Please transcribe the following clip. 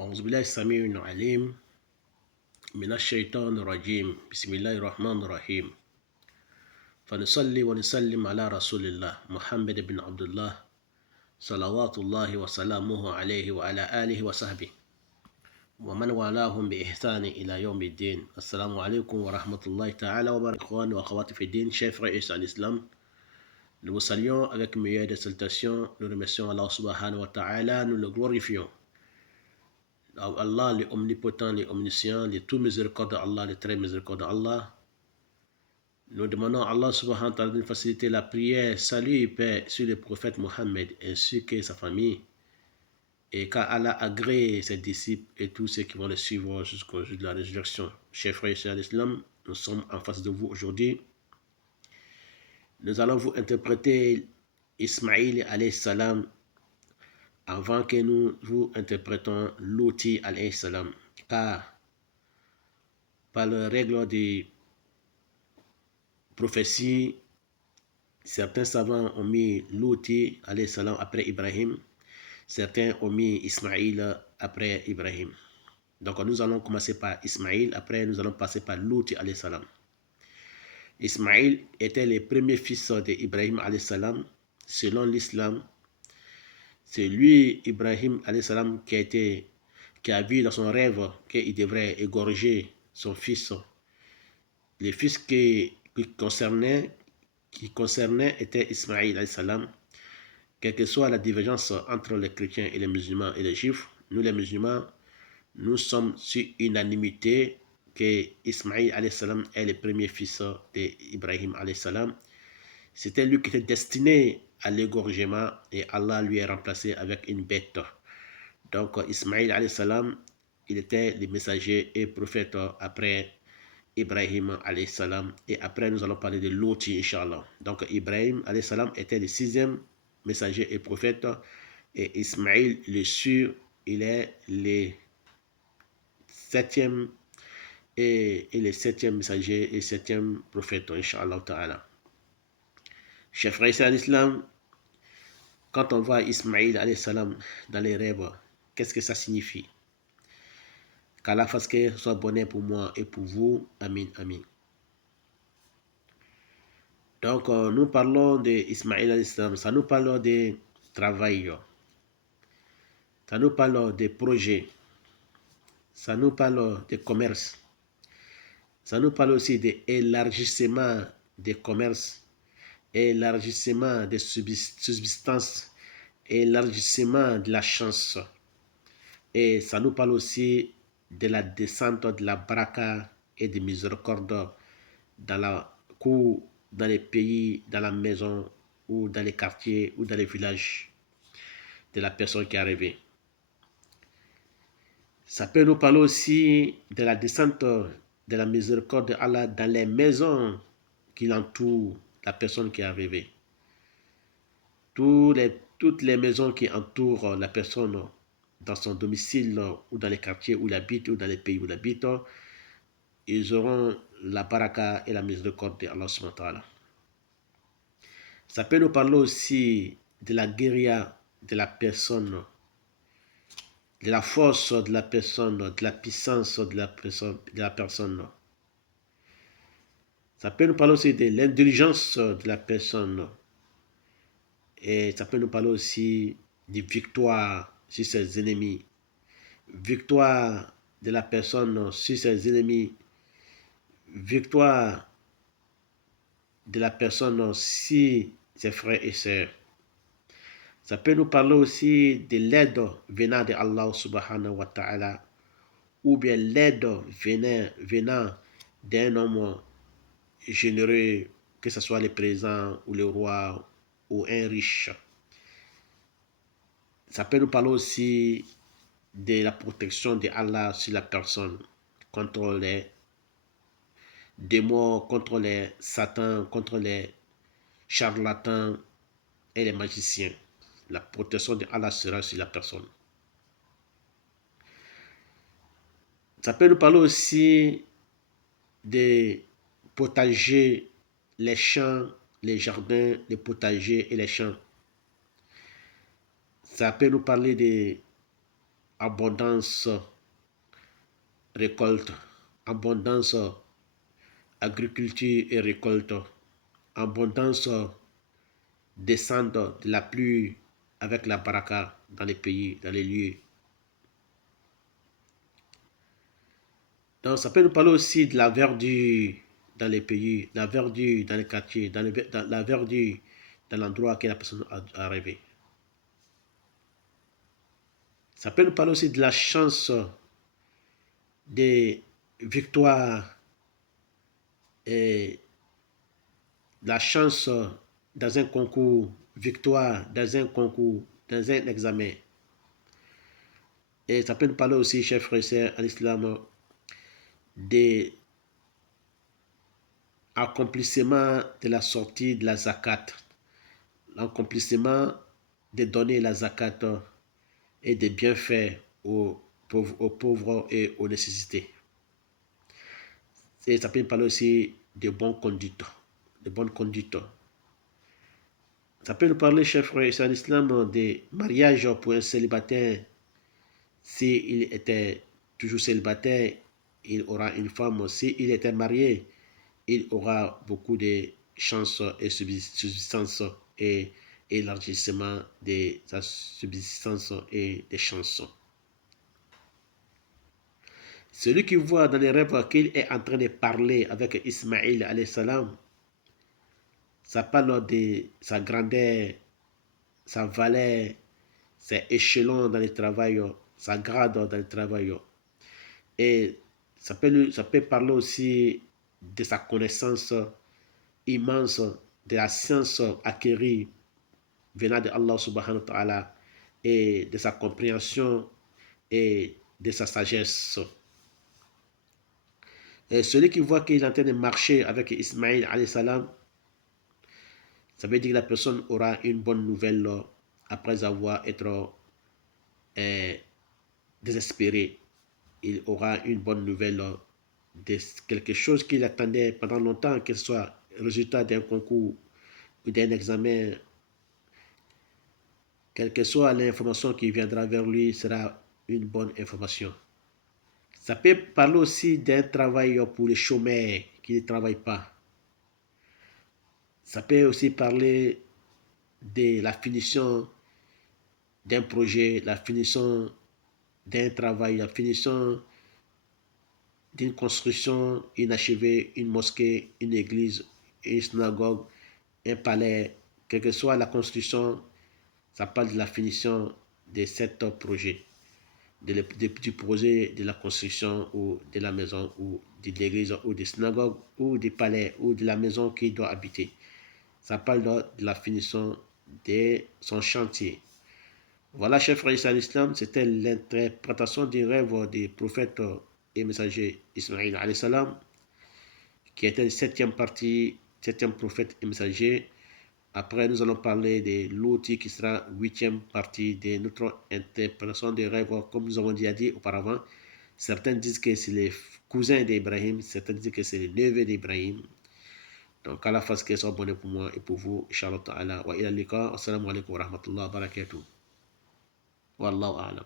أعوذ بالله السميع العليم من الشيطان الرجيم بسم الله الرحمن الرحيم فنصلي ونسلم على رسول الله محمد بن عبد الله صلوات الله وسلامه عليه وعلى آله وصحبه ومن والاهم بإحسان إلى يوم الدين. السلام عليكم ورحمة الله تعالى وبركاته. إخواني وأخواتي في الدين, chers frères et sœurs en islam, nous vous saluons avec meilleure des salutations. Nous remercions Allah subhanahu wa ta'ala, nous le glorifions. Allah, le omnipotent, le omniscient, le tout miséricordieux Allah, le très miséricordieux Allah. Nous demandons à Allah subhanahu wa ta'ala de nous faciliter la prière, salut et paix sur le prophète Mohammed ainsi que sa famille. Et qu'Allah agrée ses disciples et tous ceux qui vont le suivre jusqu'au jour de la résurrection. Chers frères et sœurs d'Islam, nous sommes en face de vous aujourd'hui. Nous allons vous interpréter Ismaïl alayhi salam avant que nous vous interprétons Louti alayhi salam. Car par la règle des prophéties, certains savants ont mis Louti alayhi salam après Ibrahim, certains ont mis Ismaïl après Ibrahim. Donc nous allons commencer par Ismaïl, après nous allons passer par Louti alayhi salam. Ismaïl était le premier fils d'Ibrahim alayhi salam. Selon l'islam, c'est lui, Ibrahim alayhi salam, qui a vu dans son rêve qu'il devrait égorger son fils. Le fils qui concernait était Ismaïl alayhi salam. Quelle que soit la divergence entre les chrétiens et les musulmans et les juifs, nous les musulmans, nous sommes sur unanimité que Ismaïl alayhi salam est le premier fils d'Ibrahim alayhi salam. C'était lui qui était destiné à l'égorgement et Allah lui est remplacé avec une bête. Donc Ismaïl alayhi salam, il était le messager et prophète après Ibrahim alayhi salam. Et après nous allons parler de Louti, Inch'Allah. Donc Ibrahim alayhi salam était le sixième messager et prophète. Et Ismaïl, le sûr, il est le septième et le septième messager et septième prophète, Inch'Allah ta'ala. Chers frères et sœurs d'Islam, quand on voit Ismaïl alayhi salam dans les rêves, qu'est-ce que ça signifie? Qu'Allah fasse que ce soit bonheur pour moi et pour vous. Amin, amin. Donc, nous parlons d'Ismaïl alayhi salam, ça nous parle de travail, ça nous parle de projets, ça nous parle de commerce, ça nous parle aussi d'élargissement des commerces, élargissement des subsistances, élargissement de la chance. Et ça nous parle aussi de la descente de la baraka et de miséricorde dans la cour, dans les pays, dans la maison, ou dans les quartiers, ou dans les villages de la personne qui est arrivée. Ça peut nous parler aussi de la descente de la miséricorde de Allah dans les maisons qui entourent la personne qui est arrivée. Toutes les maisons qui entourent la personne dans son domicile ou dans les quartiers où il habite ou dans les pays où il habite, ils auront la baraka et la miséricorde de Allah subhanahu wa ta'ala. Ça peut nous parler aussi de la guérilla de la personne, de la force de la personne, de la puissance de la personne. Ça peut nous parler aussi de l'intelligence de la personne. Et ça peut nous parler aussi de victoire sur ses ennemis. Victoire de la personne sur ses ennemis. Victoire de la personne sur ses frères et sœurs. Ça peut nous parler aussi de l'aide venant de Allah subhanahu wa ta'ala, ou bien l'aide venant d'un homme généreux, que ce soit le président ou le roi ou un riche. Ça peut nous parler aussi de la protection de Allah sur la personne contre les démons, contre les satans, contre les charlatans et les magiciens. La protection de Allah sera sur la personne. Ça peut nous parler aussi des potagers, les champs, les jardins, les potagers et les champs. Ça peut nous parler abondance récolte, abondance agriculture et récolte, abondance descente de la pluie avec la baraka dans les pays, dans les lieux. Donc ça peut nous parler aussi de la verdure dans les pays, la verdure dans les quartiers, dans la verdure dans l'endroit que la personne a rêvé. Ça peut nous parler aussi de la chance des victoires et la chance dans un concours, victoire dans un concours, dans un examen. Et ça peut nous parler aussi, chers frères et sœurs, en islam, des accomplissements de la sortie de la zakat, l'accomplissement de donner la zakat et des bienfaits aux pauvres et aux nécessités. Et ça peut nous parler aussi de bonnes conduites, de bonnes conduites. Ça peut nous parler, chers frères et sœurs, en islam, des mariages pour un célibataire. S'il était toujours célibataire, il aura une femme. S'il était marié, il aura beaucoup de chances et subsistance et élargissement de sa subsistance et des chances. Celui qui voit dans les rêves qu'il est en train de parler avec Ismaïl alayhi salam, ça parle de sa grandeur, sa valeur, ses échelons dans le travail, sa grade dans le travail. Et ça peut parler aussi de sa connaissance immense, de la science acquérie venant de Allah subhanahu wa ta'ala et de sa compréhension et de sa sagesse. Et celui qui voit qu'il est en train de marcher avec Ismaïl alayhi salam, ça veut dire que la personne aura une bonne nouvelle après avoir été désespéré. Il aura une bonne nouvelle de quelque chose qu'il attendait pendant longtemps, que ce soit le résultat d'un concours ou d'un examen. Quelle que soit l'information qui viendra vers lui, sera une bonne information. Ça peut parler aussi d'un travail pour les chômeurs qui ne travaillent pas. Ça peut aussi parler de la finition d'un projet, la finition d'un travail, la finition d'une construction inachevée, une mosquée, une église, une synagogue, un palais, quelle que soit la construction, ça parle de la finition de cet projet, du projet de la construction ou de la maison ou de l'église ou des synagogues ou du palais ou de la maison qu'il doit habiter. Ça parle de la finition de son chantier. Voilà, chers frères et l'islam, c'était l'interprétation du rêve du prophète et messager Ismaïl alayhi salam, qui était la septième partie, septième prophète et messager. Après, nous allons parler de l'outil qui sera huitième partie de notre interprétation des rêves, comme nous avons déjà dit auparavant. Certains disent que c'est les cousins d'Ibrahim, certains disent que c'est les neveux d'Ibrahim. Donc, à la face qu'elles soient bonnes pour moi et pour vous, Inch'Allah ta'ala. Wa ila lika, assalamu alaikum wa rahmatullahi wa barakatuh. Wallahu a'lam.